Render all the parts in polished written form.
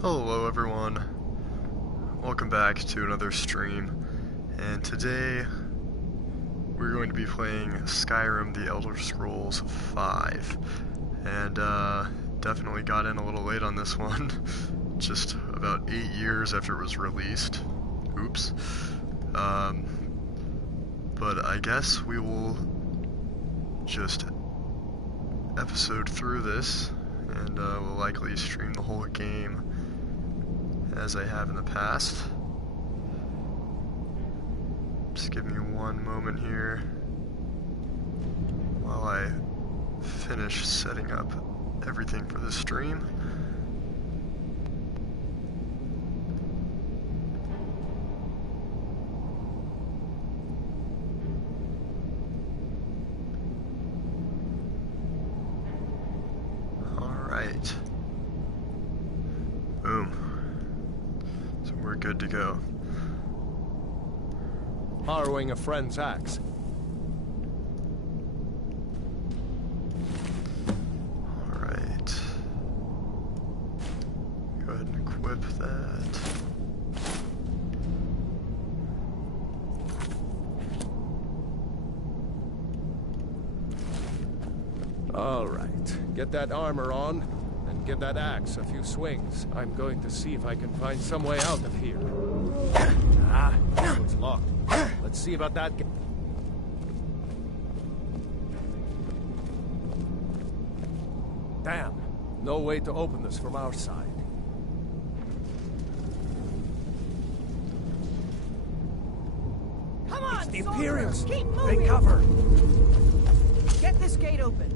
Hello everyone, welcome back to another stream, and today we're going to be playing Skyrim The Elder Scrolls V, and definitely got in a little late on this one, just about 8 years after it was released. Oops. But I guess we will just episode through this, and we'll likely stream the whole game as I have in the past. Just give me one moment here while I finish setting up everything for the stream. Alright. Boom. So we're good to go. Borrowing a friend's axe. Alright. Go ahead and equip that. Alright, get that armor on, and give that axe a few swings. I'm going to see if I can find some way out of here. Ah, this one's locked. Let's see about that. Damn, no way to open this from our side. Come on, It's the soldier! Imperials! Keep moving! Take cover! Get this gate open.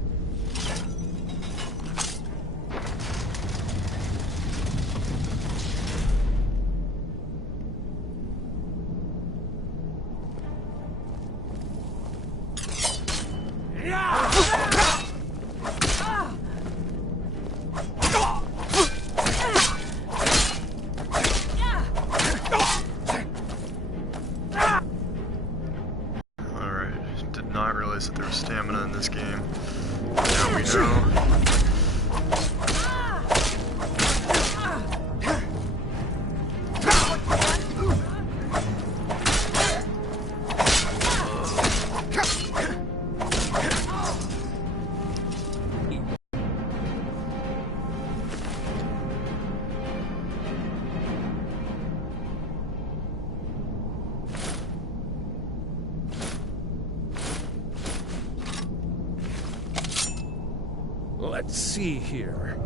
Alright, did not realize that there was stamina in this game. Now we know. Let's see here.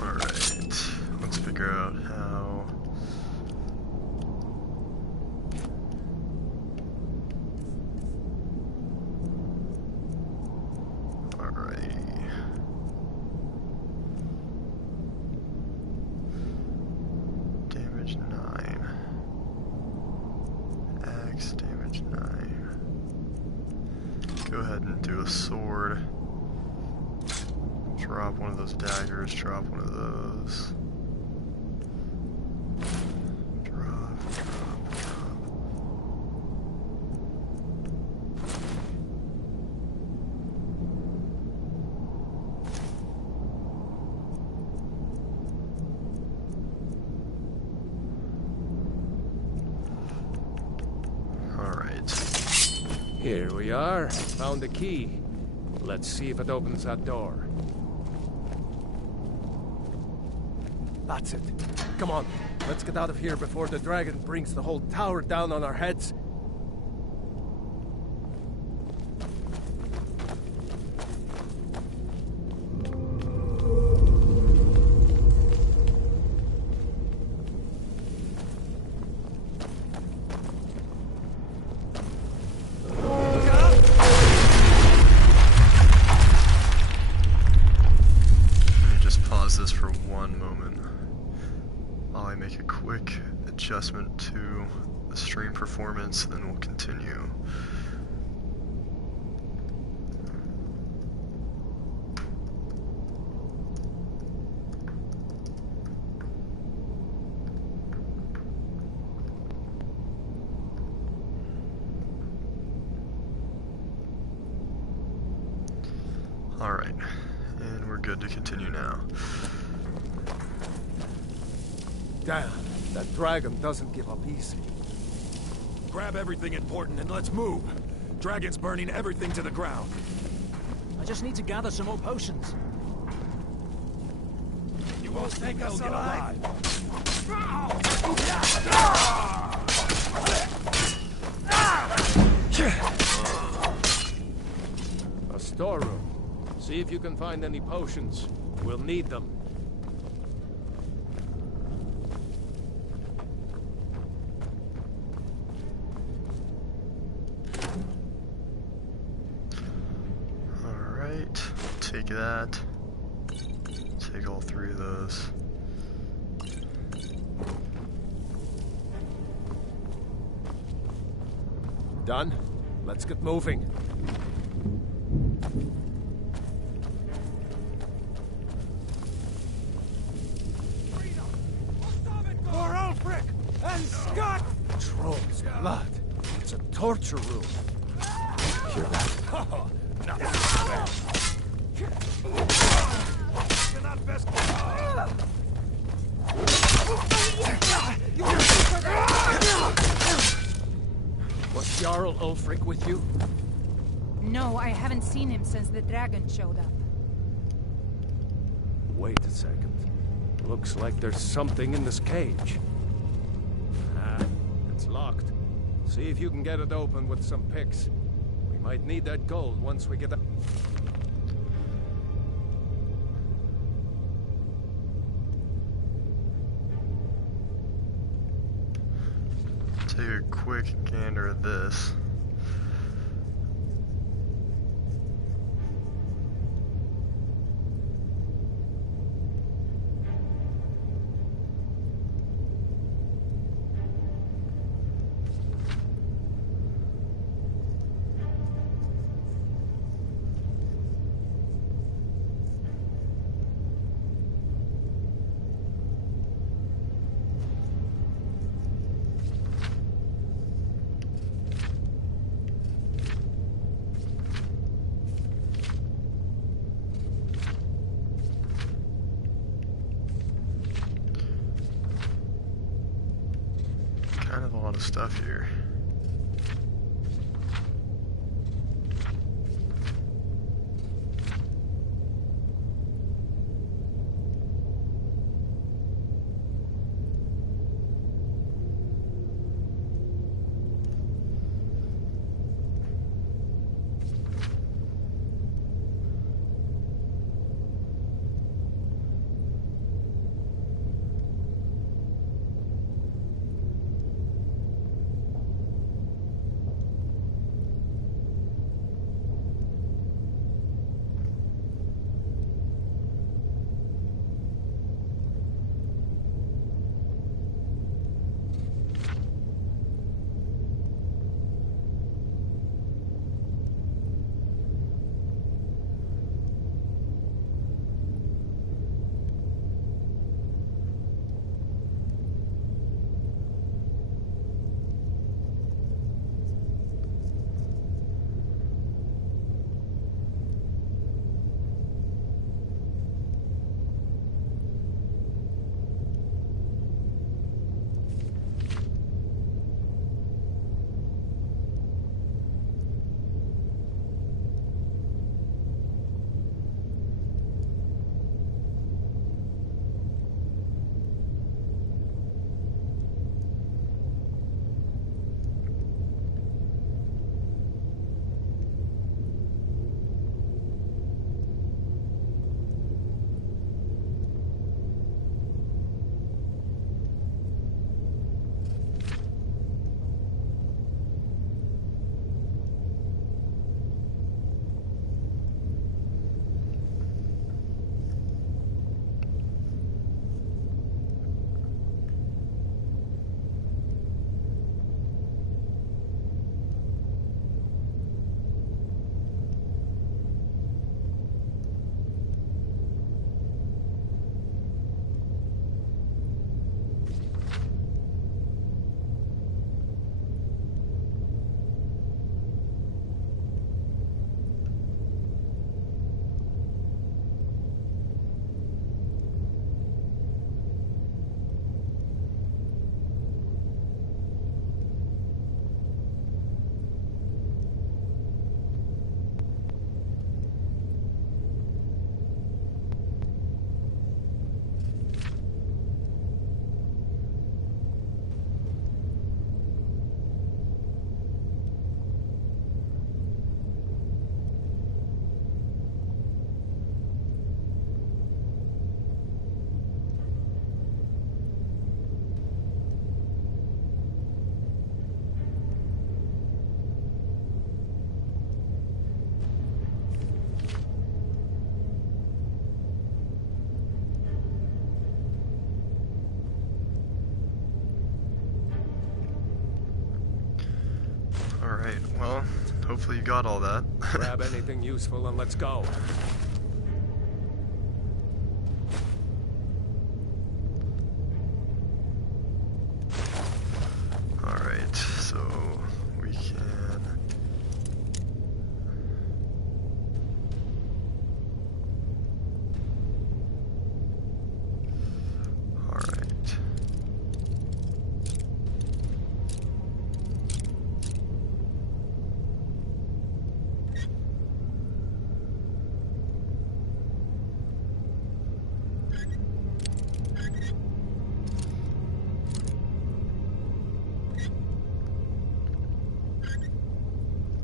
Alright, let's figure out how... Alright. Damage 9. Axe, damage 9. Go ahead and do a sword. Drop one of those daggers, drop one of those. Drop, drop, drop. Alright. Here we are. Found the key. Let's see if it opens that door. That's it. Come on. Let's get out of here before the dragon brings the whole tower down on our heads. Let me just pause this for one moment while I make a quick adjustment to the stream performance, then we'll continue. Alright, and we're good to continue now. Damn, that dragon doesn't give up easy. Grab everything important and let's move. Dragon's burning everything to the ground. I just need to gather some more potions. You won't take us alive. A storeroom. See if you can find any potions. We'll need them. Alright, take that. Take all 3 of those. Done? Let's get moving. For Ulfric and Scott! Troll's blood. It's a torture room. Hear that? Oh, not so bad. Cannot best. Was Jarl Ulfric with you? No, I haven't seen him since the dragon showed up. Wait a second. Looks like there's something in this cage. Ah, it's locked. See if you can get it open with some picks. We might need that gold once we get that. Take a quick gander at this. Kind of a lot of stuff here. Alright, well, hopefully you got all that. Grab anything useful and let's go. Alright, so we can... Alright.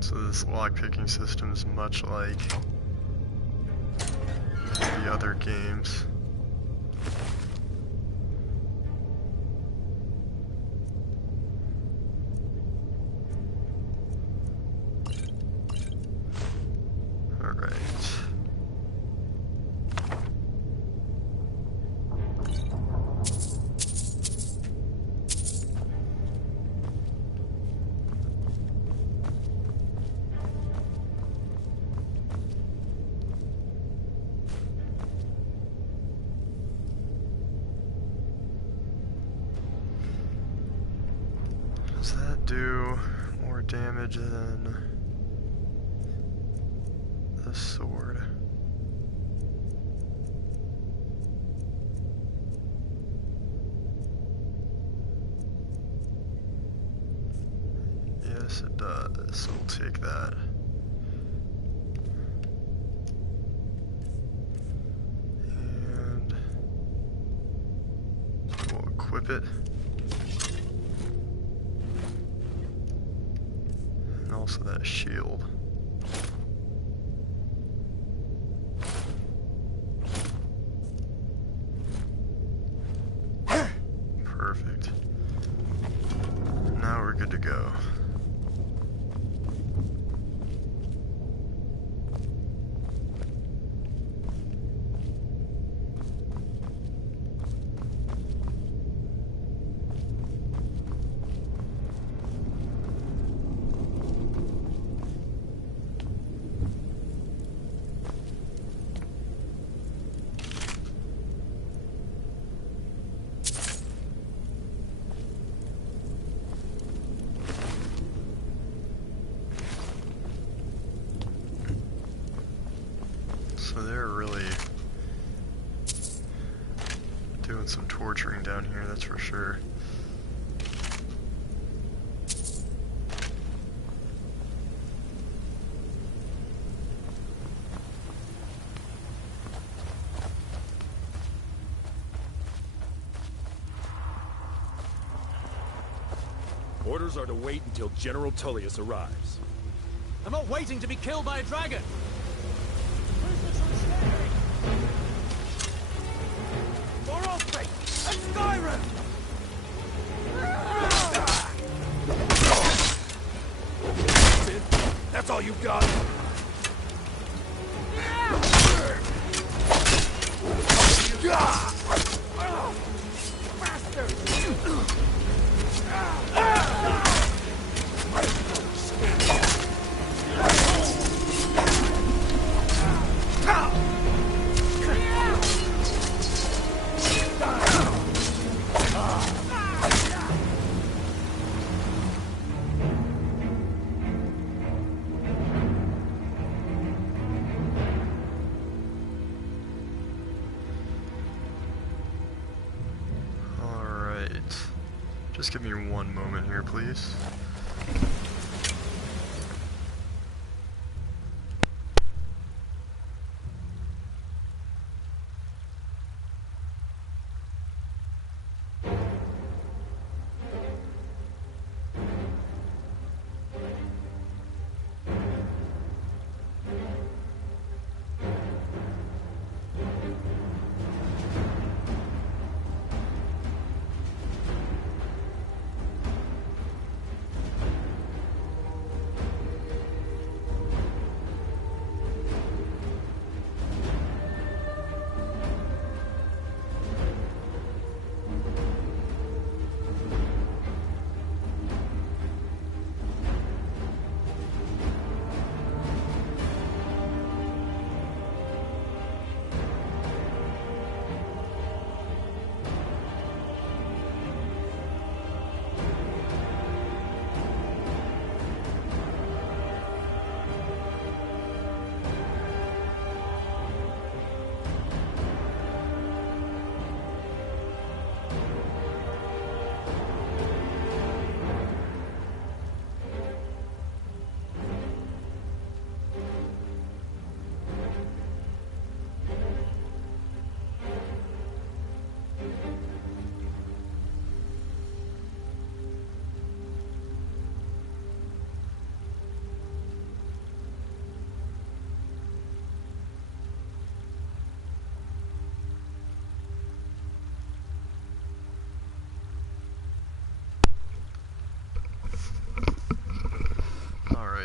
So this lockpicking system is much like the other games. Alright. Does that do more damage than the sword? Yes, it does. So we'll take that. And we'll equip it. And also that shield. Perfect. Now we're good to go. So they're really doing some torturing down here, that's for sure. Orders are to wait until General Tullius arrives. I'm not waiting to be killed by a dragon. For all fate and Skyrim! That's all you got? Just give me one moment here, please.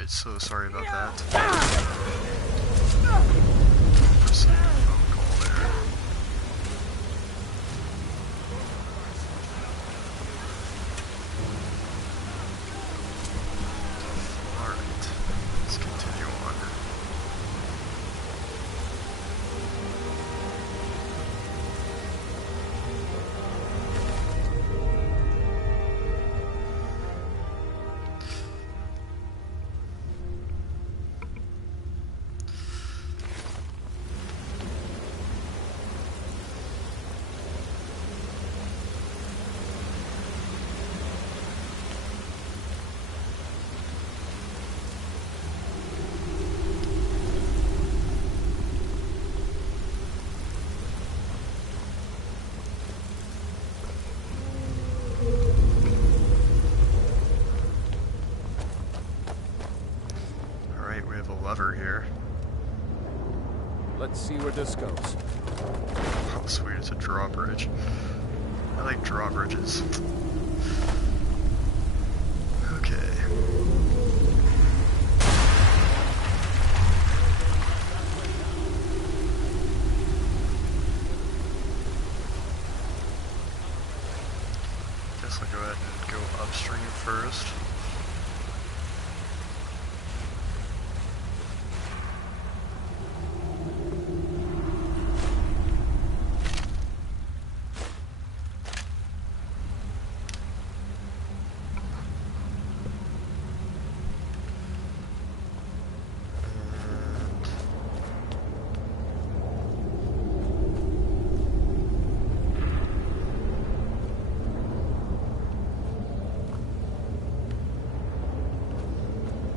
Alright, so sorry about that. Received a phone call there. Alright, let's continue on. Alright, we have a lever here. Let's see where this goes. Oh, sweet, it's a drawbridge. I like drawbridges. Okay. Guess I'll go ahead and go upstream first.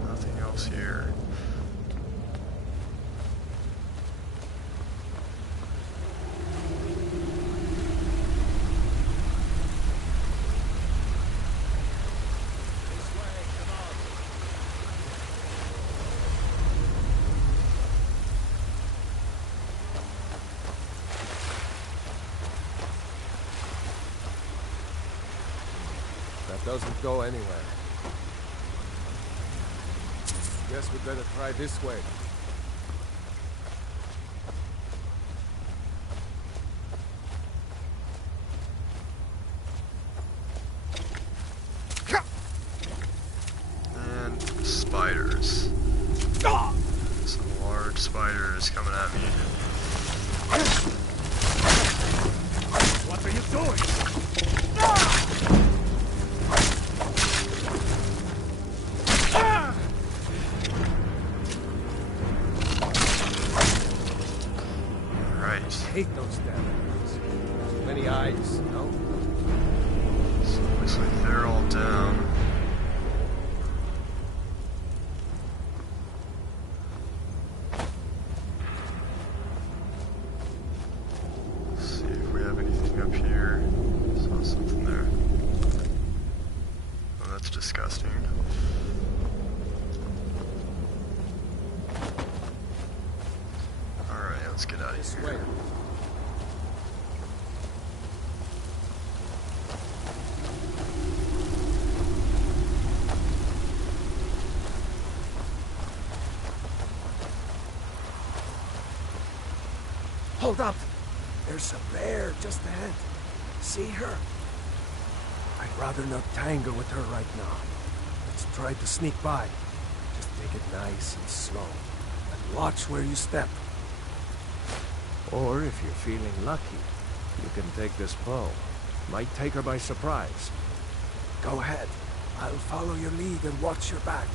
Nothing else here. That doesn't go anywhere. Guess we'd better try this way. And spiders. Some large spiders coming at me. What are you doing? Alright. Hate those damn enemies. Too many eyes, no? So it looks like they're all down. Let's see if we have anything up here. Saw something there. Oh, that's disgusting. Alright, let's get out of This here. way. Hold up! There's a bear just ahead. See her? I'd rather not tangle with her right now. Let's try to sneak by. Just take it nice and slow. And watch where you step. Or if you're feeling lucky, you can take this bow. Might take her by surprise. Go ahead. I'll follow your lead and watch your back.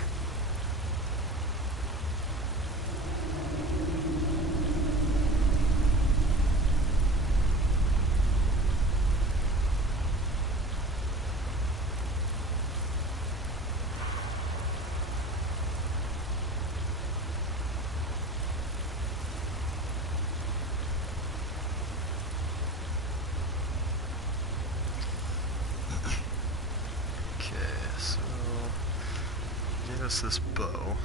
This bow.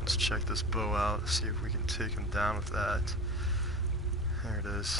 Let's check this bow out, see if we can take him down with that. There it is.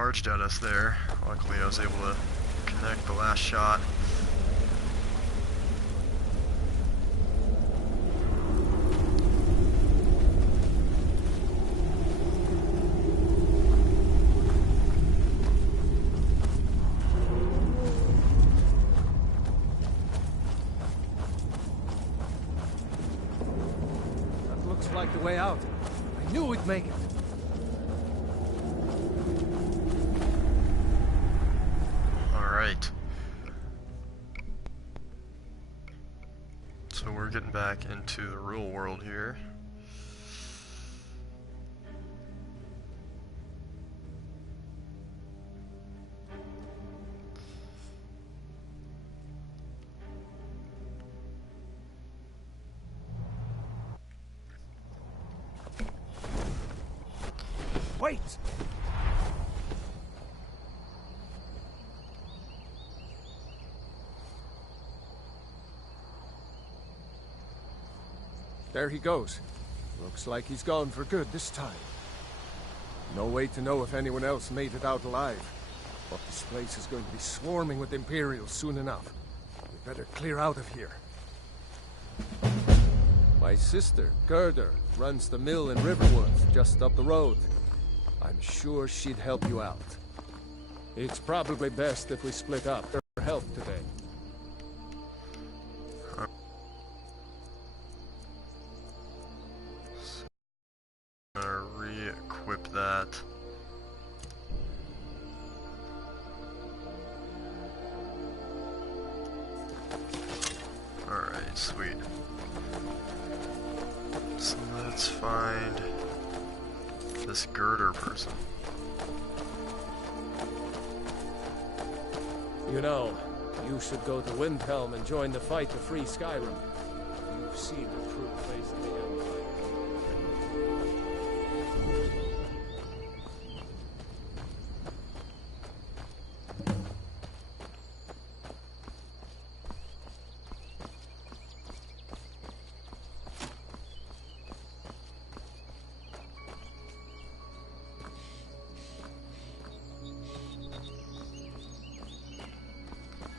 charged at us there. Luckily I was able to connect the last shot. That looks like the way out. I knew we'd make it. Alright. So we're getting back into the real world here. Wait! There he goes. Looks like he's gone for good this time. No way to know if anyone else made it out alive. But this place is going to be swarming with Imperials soon enough. We better clear out of here. My sister, Gerda, runs the mill in Riverwood, just up the road. I'm sure she'd help you out. It's probably best if we split up for help today. I'm gonna re-equip that. Alright, sweet. So let's find this girder person. You know, you should go to Windhelm and join the fight to free Skyrim. You've seen the true face of the Empire.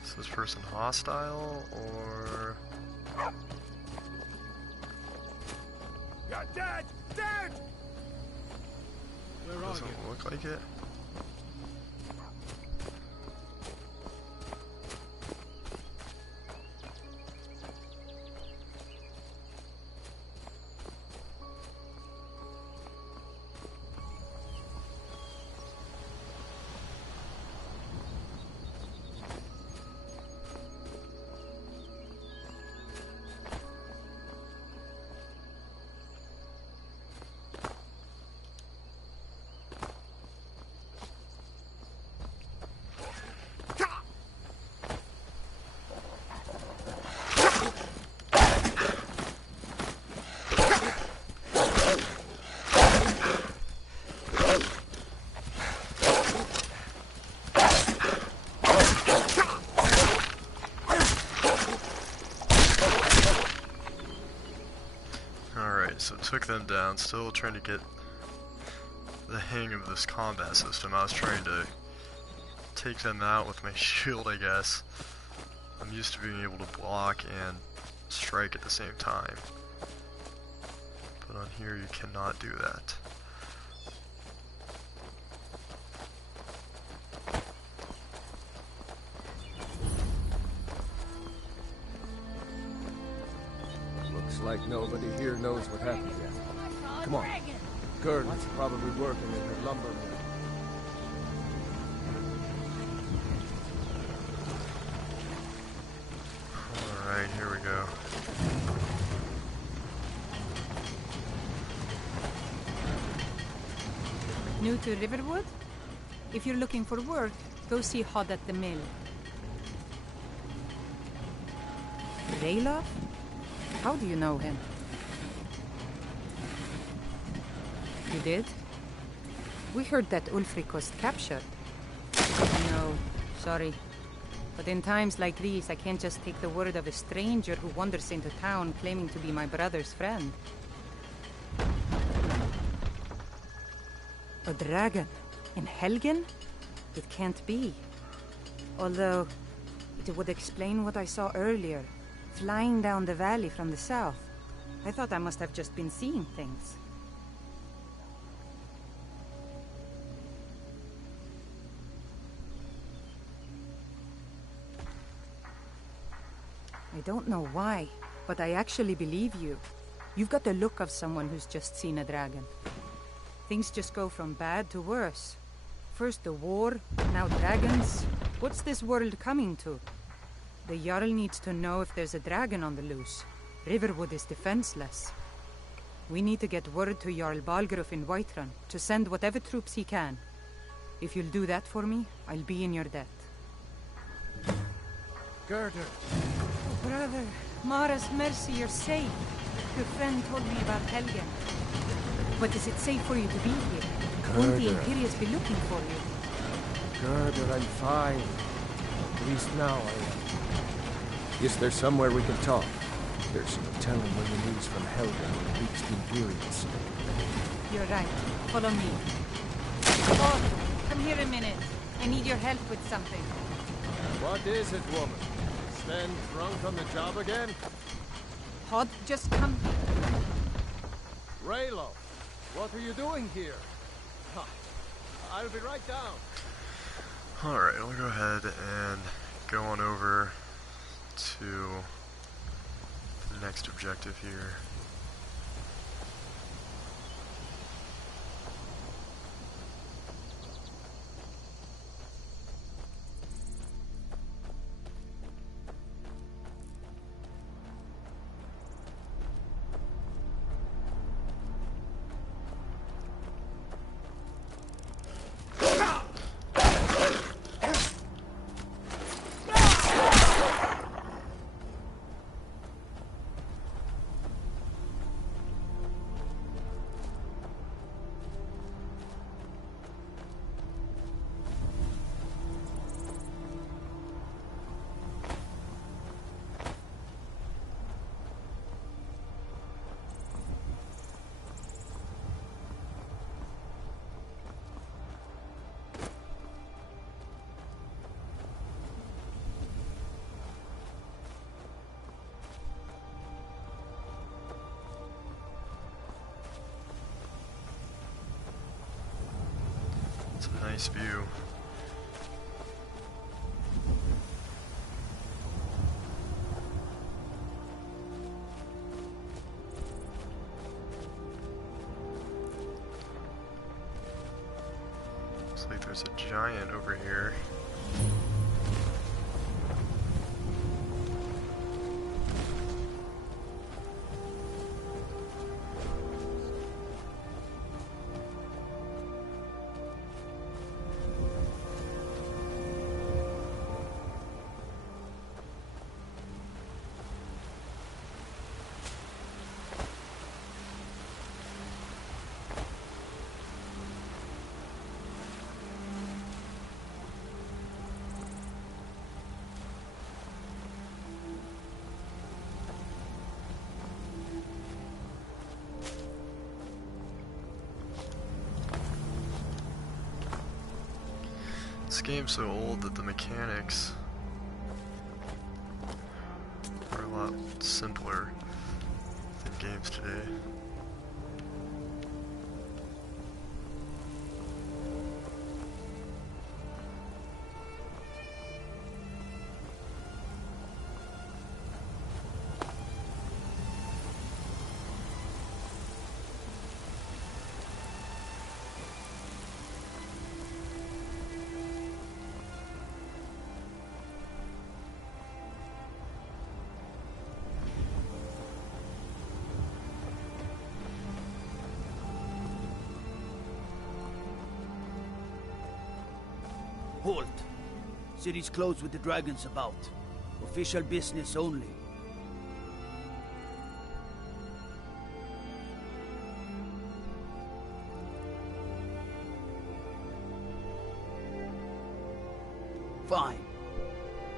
Is this person hostile, or... You're dead! Dead! Where are Doesn't you? look like it. So took them down, still trying to get the hang of this combat system. I was trying to take them out with my shield, I guess. I'm used to being able to block and strike at the same time. But on here you cannot do that. Like nobody here knows what happened yet. Come on. Gurdon's probably working in her lumber mill. Alright, here we go. New to Riverwood? If you're looking for work, go see Hod at the mill. Rayloff? How do you know him? You did? We heard that Ulfric was captured. No, sorry. But in times like these, I can't just take the word of a stranger who wanders into town claiming to be my brother's friend. A dragon? In Helgen? It can't be. Although, it would explain what I saw earlier, flying down the valley from the south. I thought I must have just been seeing things. I don't know why, but I actually believe you. You've got the look of someone who's just seen a dragon. Things just go from bad to worse. First the war, now dragons. What's this world coming to? The Jarl needs to know if there's a dragon on the loose. Riverwood is defenseless. We need to get word to Jarl Balgruuf in Whiterun to send whatever troops he can. If you'll do that for me, I'll be in your debt. Gerdur. Oh, brother, Mara's mercy, you're safe. Your friend told me about Helgen. But is it safe for you to be here? Won't the Gerdur. Imperius be looking for you? Gerdur, I'm fine. At least now I am. Is there somewhere we can talk? There's no telling when the news from Helgen will reach the Imperials. You're right. Follow me. Oh, come here a minute. I need your help with something. What is it, woman? Sven drunk on the job again? Hod, just come here. Raylo, what are you doing here? Ha, I'll be right down. Alright, I'll go ahead and go on over to the next objective here. It's a nice view. Looks like there's a giant over here. This game's so old that the mechanics are a lot simpler than games today. Halt. City's closed with the dragons about. Official business only. Fine.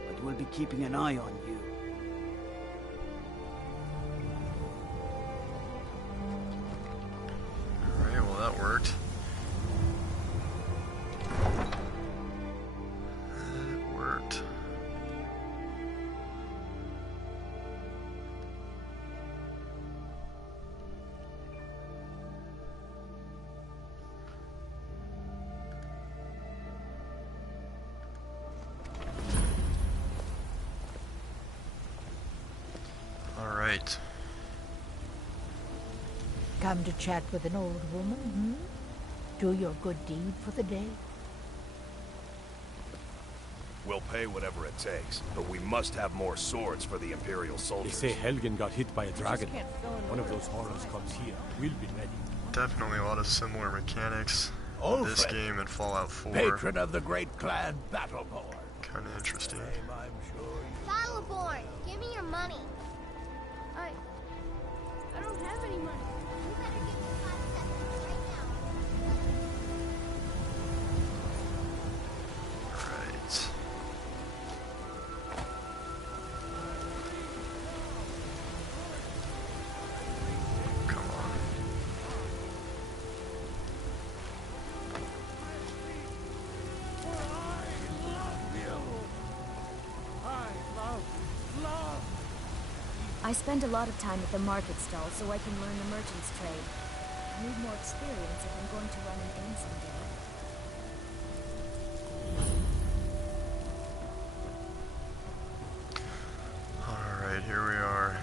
But we'll be keeping an eye on you. Alright, well that worked. come to chat with an old woman, Do your good deed for the day? We'll pay whatever it takes, but we must have more swords for the Imperial They soldiers. say Helgen got hit by a dragon. One of those horrors comes here. We'll be ready. Definitely a lot of similar mechanics in this game and Fallout 4. Patron of the great clan Battleborn. Kind of interesting. Battleborn, give me your money. I don't have any money. You better give me 5 seconds right now. Right. Come on. I spend a lot of time at the market stall so I can learn the merchant's trade. I need more experience if I'm going to run an inn someday. Alright, here we are.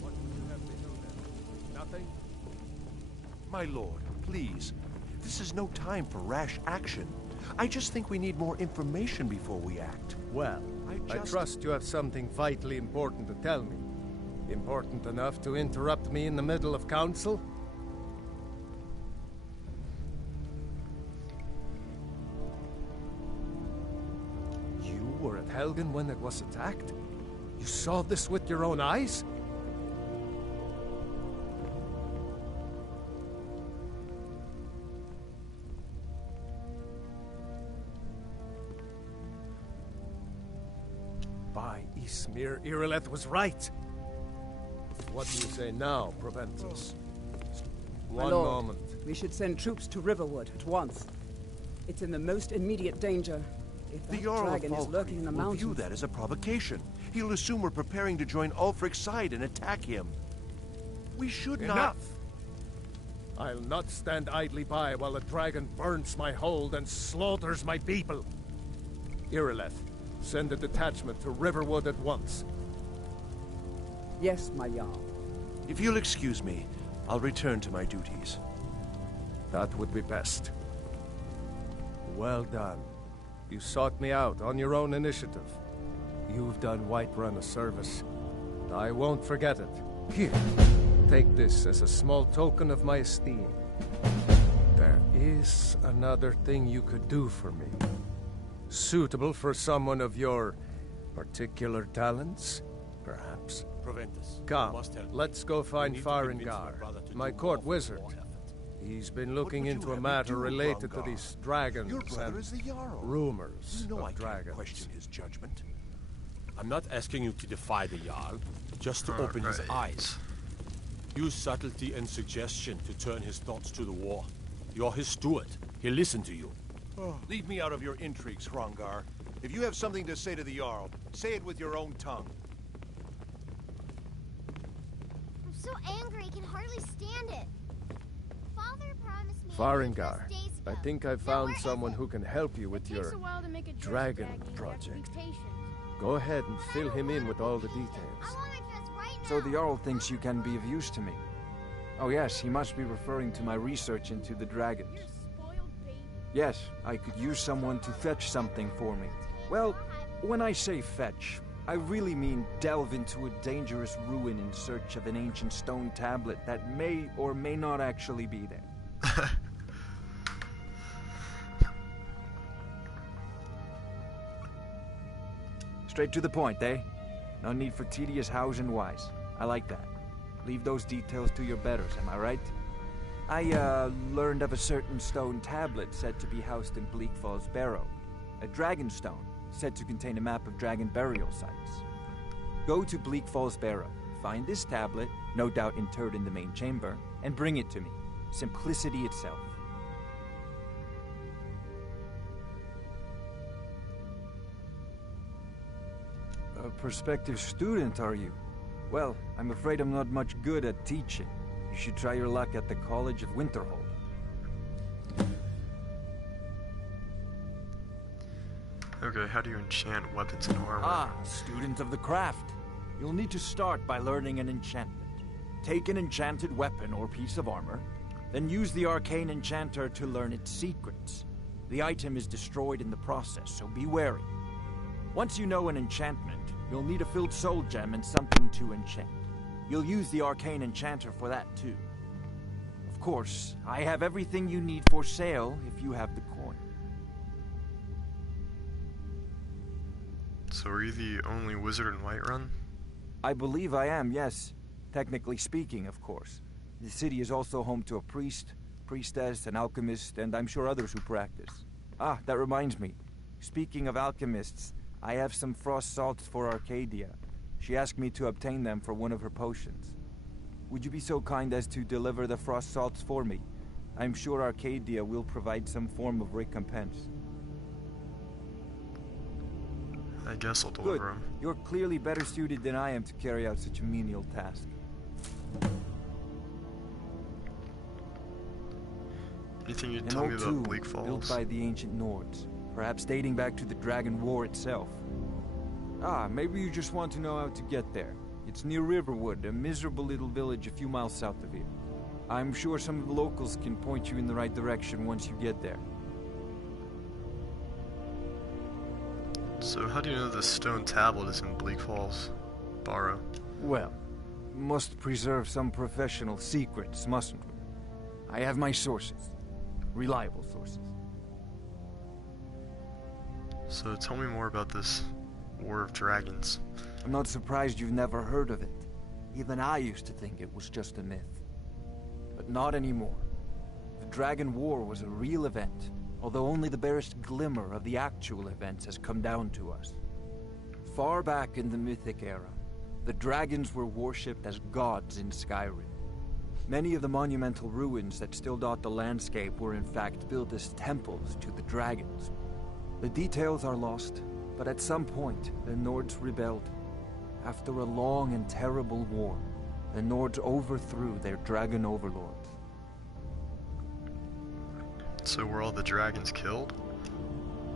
What would you have me do then? Nothing? My lord, please. This is no time for rash action. I just think we need more information before we act. Well, I trust you have something vitally important to tell me. Important enough to interrupt me in the middle of council? You were at Helgen when it was attacked? You saw this with your own eyes? By Ismir, Irileth was right. What do you say now, Proventus? My One lord, moment. we should send troops to Riverwood at once. It's in the most immediate danger. If The that Jarl of dragon is lurking in the Falkreath will view mountains... that as a provocation. He'll assume we're preparing to join Ulfric's side and attack him. We should not... Enough! I'll not stand idly by while the dragon burns my hold and slaughters my people. Irileth, send a detachment to Riverwood at once. Yes, my Jarl. If you'll excuse me, I'll return to my duties. That would be best. Well done. You sought me out on your own initiative. You've done Whiterun a service. I won't forget it. Here, take this as a small token of my esteem. There is another thing you could do for me. Suitable for someone of your particular talents, perhaps. Proventus, Come, must help. let's go find We need to convince Farengar, my brother to my do court more wizard. for effort. He's been looking would you into a have me matter do, related to Hrongar? these dragons Your brother and is the Jarl. rumors You know of I can't dragons. question his judgment. I'm not asking you to defy the Jarl, just to open his Alright. eyes. Use subtlety and suggestion to turn his thoughts to the war. You're his steward. He'll listen to you. Leave me out of your intrigues, Hrongar. If you have something to say to the Jarl, say it with your own tongue. I'm so angry, I can hardly stand it. Father promised me... Farengar, just days I ago. think I've Now, found where is someone it? who can help you with It takes your a while to make a dress dragon dragon. You have to be project. patient. Go ahead and fill him in with all the I details. want my dress right now. So the Jarl thinks you can be of use to me. Oh yes, he must be referring to my research into the dragons. You're a spoiled baby. Yes, I could use someone to fetch something for me. Well, when I say fetch, I really mean delve into a dangerous ruin in search of an ancient stone tablet that may or may not actually be there. Straight to the point, eh? No need for tedious hows and whys. I like that. Leave those details to your betters, am I right? I, learned of a certain stone tablet said to be housed in Bleak Falls Barrow. A dragon stone, said to contain a map of dragon burial sites. Go to Bleak Falls Barrow, find this tablet, no doubt interred in the main chamber, and bring it to me. Simplicity itself. prospective student, are you? Well, I'm afraid I'm not much good at teaching. You should try your luck at the College of Winterhold. Okay, how do you enchant weapons and armor? Ah, student of the craft. You'll need to start by learning an enchantment. Take an enchanted weapon or piece of armor, then use the arcane enchanter to learn its secrets. The item is destroyed in the process, so be wary. Once you know an enchantment, you'll need a filled soul gem and something to enchant. You'll use the arcane enchanter for that too. Of course, I have everything you need for sale if you have the coin. So are you the only wizard in Whiterun? I believe I am, yes. Technically speaking, of course. The city is also home to a priest, priestess, an alchemist, and I'm sure others who practice. Ah, that reminds me. Speaking of alchemists, I have some frost salts for Arcadia. She asked me to obtain them for one of her potions. Would you be so kind as to deliver the frost salts for me? I'm sure Arcadia will provide some form of recompense. I guess I'll deliver them. You're clearly better suited than I am to carry out such a menial task. Anything you'd tell me about Bleak Falls? Built by the ancient Nords, perhaps dating back to the Dragon War itself. Ah, maybe you just want to know how to get there. It's near Riverwood, a miserable little village a few miles south of here. I'm sure some of the locals can point you in the right direction once you get there. So how do you know the stone tablet is in Bleak Falls, Barrow? Well, we must preserve some professional secrets, mustn't we? I have my sources. Reliable sources. So tell me more about this War of Dragons. I'm not surprised you've never heard of it. Even I used to think it was just a myth. But not anymore. The Dragon War was a real event, although only the barest glimmer of the actual events has come down to us. Far back in the Mythic era, the dragons were worshipped as gods in Skyrim. Many of the monumental ruins that still dot the landscape were in fact built as temples to the dragons. The details are lost, but at some point, the Nords rebelled. After a long and terrible war, the Nords overthrew their dragon overlords. So were all the dragons killed?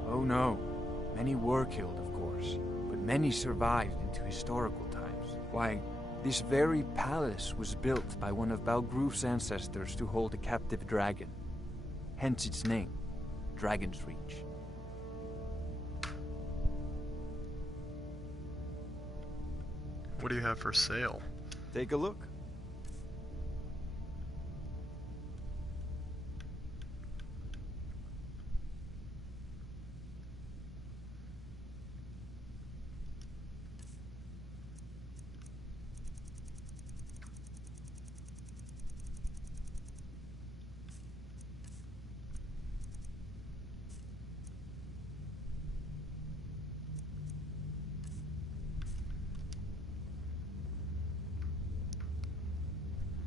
Oh no. Many were killed, of course, but many survived into historical times. Why, this very palace was built by one of Balgruf's ancestors to hold a captive dragon. Hence its name, Dragon's Reach. What do you have for sale? Take a look.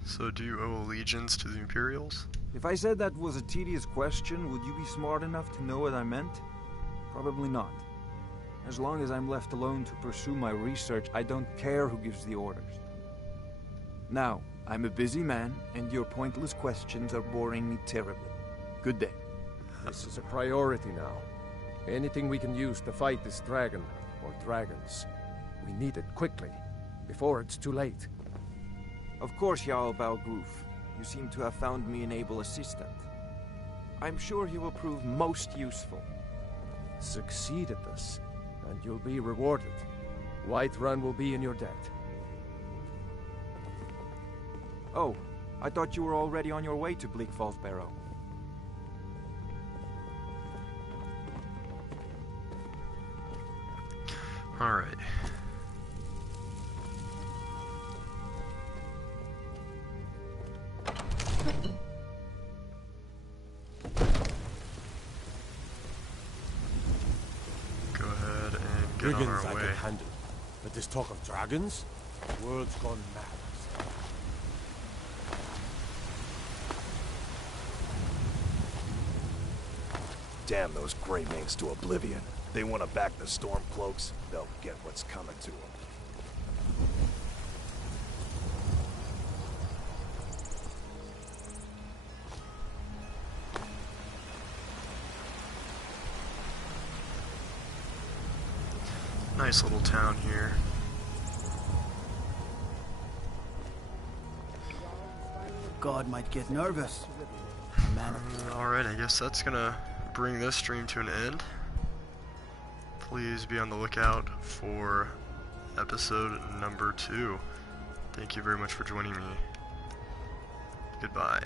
So do you owe allegiance to the Imperials? If I said that was a tedious question, would you be smart enough to know what I meant? Probably not. As long as I'm left alone to pursue my research, I don't care who gives the orders. Now, I'm a busy man, and your pointless questions are boring me terribly. Good day. This is a priority now. Anything we can use to fight this dragon, or dragons. We need it quickly, before it's too late. Of course, Jarl Balgruf. You seem to have found me an able assistant. I'm sure he will prove most useful. Succeed at this, and you'll be rewarded. Whiterun will be in your debt. Oh, I thought you were already on your way to Bleak Falls Barrow. Alright. Go ahead and get on Brigands our I way. can handle, but this talk of dragons? World's gone mad. Damn those gray minks to oblivion. They want to back the Stormcloaks, they'll get what's coming to them. Nice little town here. God might get nervous. Man, Alright, I guess that's gonna bring this stream to an end. Please be on the lookout for episode number 2. Thank you very much for joining me. Goodbye.